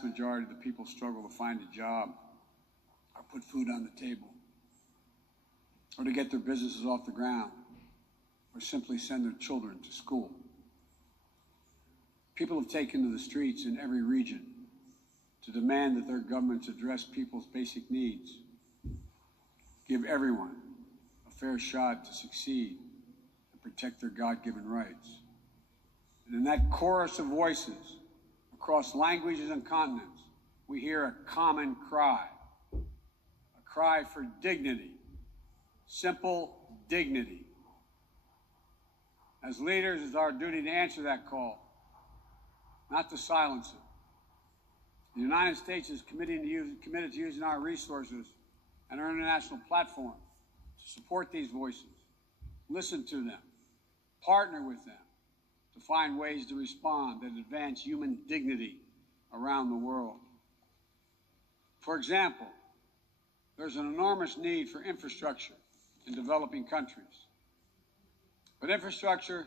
vast majority of the people struggle to find a job or put food on the table, or to get their businesses off the ground, or simply send their children to school. People have taken to the streets in every region to demand that their governments address people's basic needs, give everyone a fair shot to succeed, and protect their God-given rights. And in that chorus of voices, across languages and continents, we hear a common cry, a cry for dignity, simple dignity. As leaders, it's our duty to answer that call, not to silence it. The United States is committed to using our resources and our international platform to support these voices, listen to them, partner with them to find ways to respond that advance human dignity around the world. For example, there's an enormous need for infrastructure in developing countries. But infrastructure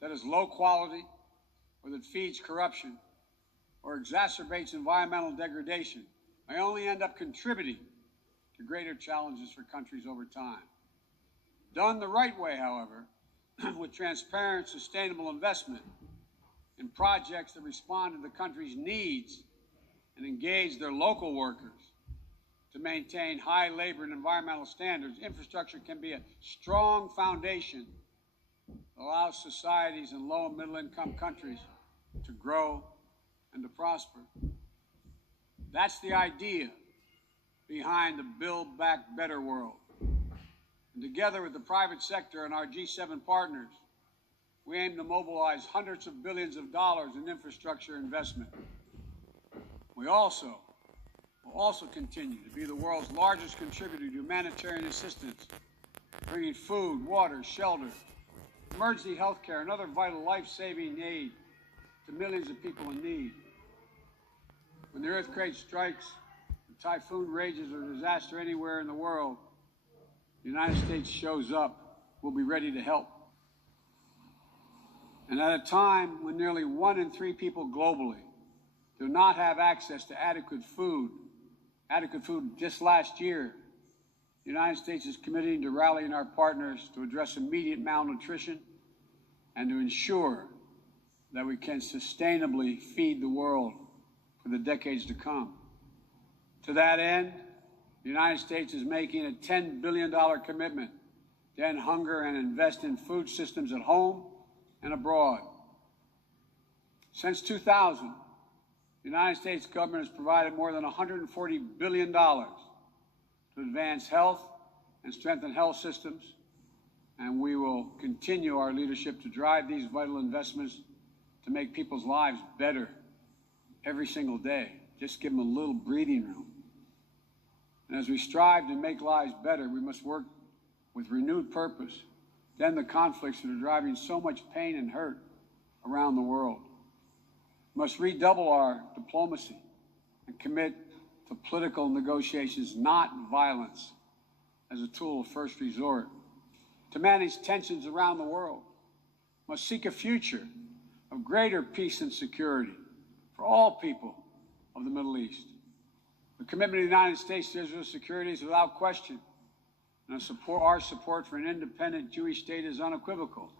that is low quality, or that feeds corruption, or exacerbates environmental degradation may only end up contributing to greater challenges for countries over time. Done the right way, however, with transparent, sustainable investment in projects that respond to the country's needs and engage their local workers to maintain high labor and environmental standards, infrastructure can be a strong foundation that allows societies in low and middle income countries to grow and to prosper. That's the idea behind the Build Back Better world. And together with the private sector and our G7 partners, we aim to mobilize hundreds of billions of dollars in infrastructure investment. We will also continue to be the world's largest contributor to humanitarian assistance, bringing food, water, shelter, emergency health care, and other vital life-saving aid to millions of people in need. When the earthquake strikes, a typhoon rages, or disaster anywhere in the world, the United States shows up. We'll be ready to help. And at a time when nearly 1 in 3 people globally do not have access to adequate food just last year, the United States is committing to rallying our partners to address immediate malnutrition and to ensure that we can sustainably feed the world for the decades to come. To that end, the United States is making a $10 billion commitment to end hunger and invest in food systems at home and abroad. Since 2000, the United States government has provided more than $140 billion to advance health and strengthen health systems, and we will continue our leadership to drive these vital investments to make people's lives better every single day. Just give them a little breathing room. And as we strive to make lives better, we must work with renewed purpose to end the conflicts that are driving so much pain and hurt around the world. We must redouble our diplomacy and commit to political negotiations, not violence, as a tool of first resort. To manage tensions around the world, we must seek a future of greater peace and security for all people of the Middle East. The commitment of the United States to Israel's security is without question, and our support for an independent Jewish state is unequivocal.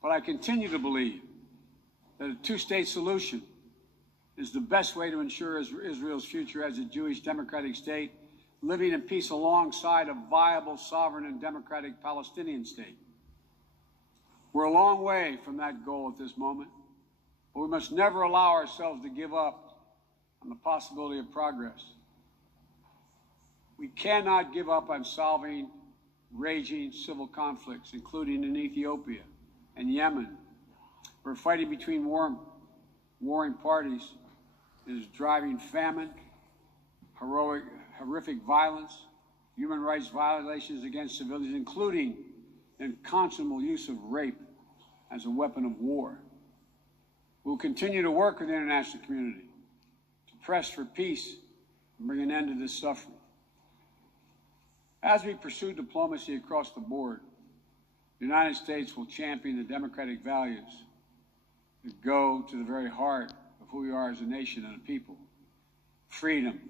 But I continue to believe that a two-state solution is the best way to ensure Israel's future as a Jewish democratic state, living in peace alongside a viable, sovereign, and democratic Palestinian state. We're a long way from that goal at this moment, but we must never allow ourselves to give up on the possibility of progress. We cannot give up on solving raging civil conflicts, including in Ethiopia and Yemen, where fighting between warring parties is driving famine, horrific violence, human rights violations against civilians, including the unconscionable use of rape as a weapon of war. We'll continue to work with the international community to press for peace and bring an end to this suffering. As we pursue diplomacy across the board, the United States will champion the democratic values that go to the very heart of who we are as a nation and a people. freedom,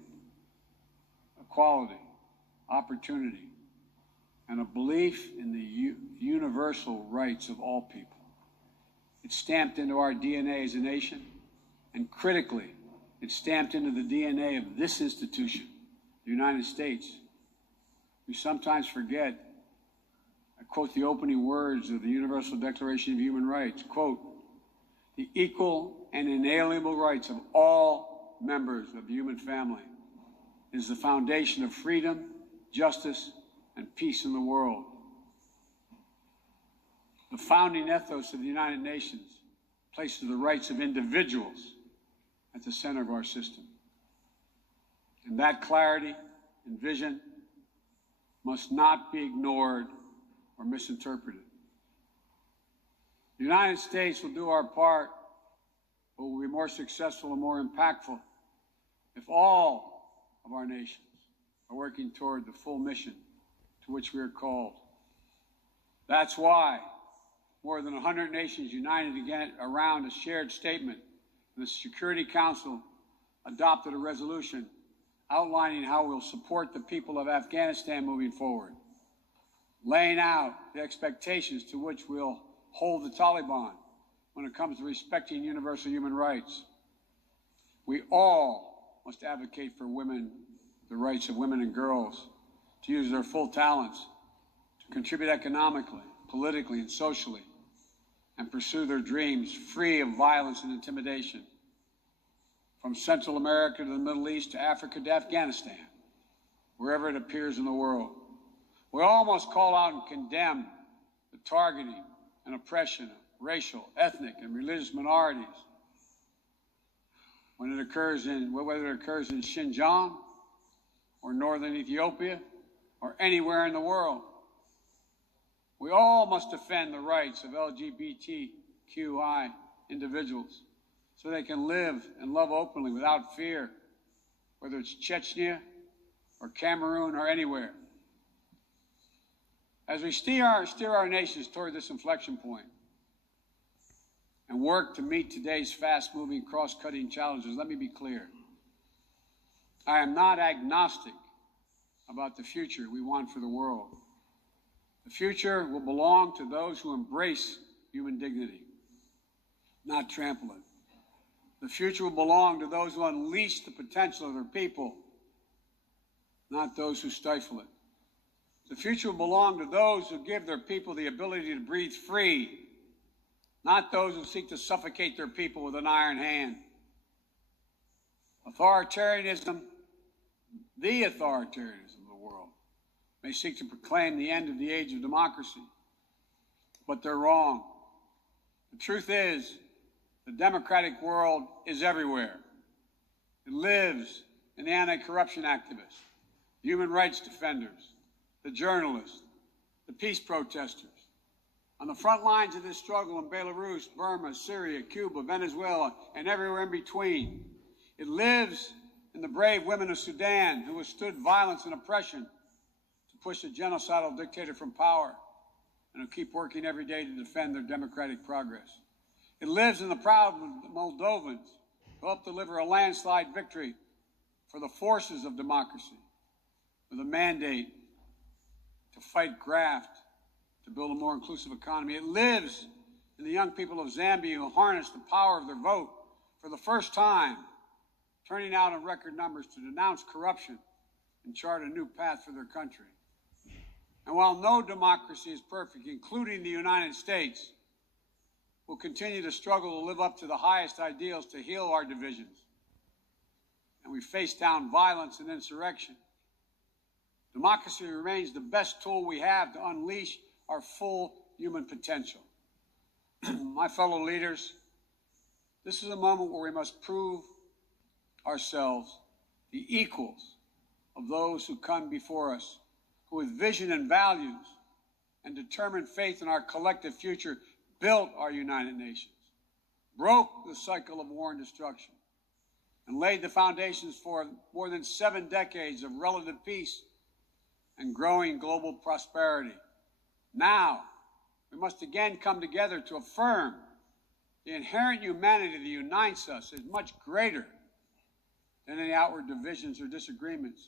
equality, opportunity, and a belief in the universal rights of all people. It's stamped into our DNA as a nation, and critically, it's stamped into the DNA of this institution, the United States. We sometimes forget. I quote the opening words of the Universal Declaration of Human Rights, quote, "The equal and inalienable rights of all members of the human family is the foundation of freedom, justice, and peace in the world." The founding ethos of the United Nations places the rights of individuals at the center of our system. And that clarity and vision must not be ignored or misinterpreted. The United States will do our part, but will be more successful and more impactful if all of our nations are working toward the full mission to which we are called. That's why more than 100 nations united again around a shared statement. The Security Council adopted a resolution outlining how we'll support the people of Afghanistan moving forward, laying out the expectations to which we'll hold the Taliban when it comes to respecting universal human rights. We all must advocate for women, the rights of women and girls to use their full talents, to contribute economically, politically, and socially, and pursue their dreams free of violence and intimidation. From Central America to the Middle East to Africa to Afghanistan, wherever it appears in the world. We all must call out and condemn the targeting and oppression of racial, ethnic, and religious minorities when it occurs whether it occurs in Xinjiang or northern Ethiopia or anywhere in the world. We all must defend the rights of LGBTQI individuals so they can live and love openly without fear, whether it's Chechnya or Cameroon or anywhere. As we steer our nations toward this inflection point and work to meet today's fast-moving, cross-cutting challenges, let me be clear. I am not agnostic about the future we want for the world. The future will belong to those who embrace human dignity, not trample it. The future will belong to those who unleash the potential of their people, not those who stifle it. The future will belong to those who give their people the ability to breathe free, not those who seek to suffocate their people with an iron hand. Authoritarianism, the authoritarianism of the world, may seek to proclaim the end of the age of democracy, but they're wrong. The truth is, the democratic world is everywhere. It lives in the anti-corruption activists, the human rights defenders, the journalists, the peace protesters. On the front lines of this struggle in Belarus, Burma, Syria, Cuba, Venezuela, and everywhere in between. It lives in the brave women of Sudan who withstood violence and oppression to push a genocidal dictator from power and who keep working every day to defend their democratic progress. It lives in the proud Moldovans who helped deliver a landslide victory for the forces of democracy with a mandate to fight graft, to build a more inclusive economy. It lives in the young people of Zambia who harness the power of their vote for the first time, turning out in record numbers to denounce corruption and chart a new path for their country. And while no democracy is perfect, including the United States, we'll continue to struggle to live up to the highest ideals to heal our divisions. And we face down violence and insurrection. Democracy remains the best tool we have to unleash our full human potential. My fellow leaders, this is a moment where we must prove ourselves the equals of those who come before us, who with vision and values and determined faith in our collective future built our United Nations, broke the cycle of war and destruction, and laid the foundations for more than 7 decades of relative peace and growing global prosperity. Now, we must again come together to affirm the inherent humanity that unites us is much greater than any outward divisions or disagreements.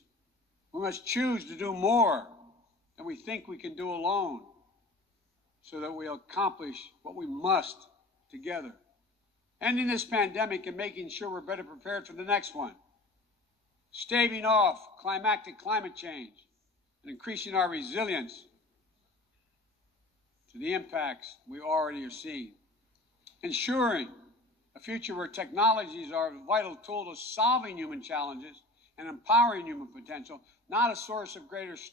We must choose to do more than we think we can do alone so that we'll accomplish what we must together. Ending this pandemic and making sure we're better prepared for the next one. Staving off climactic climate change and increasing our resilience to the impacts we already are seeing. Ensuring a future where technologies are a vital tool to solving human challenges and empowering human potential, not a source of greater stress.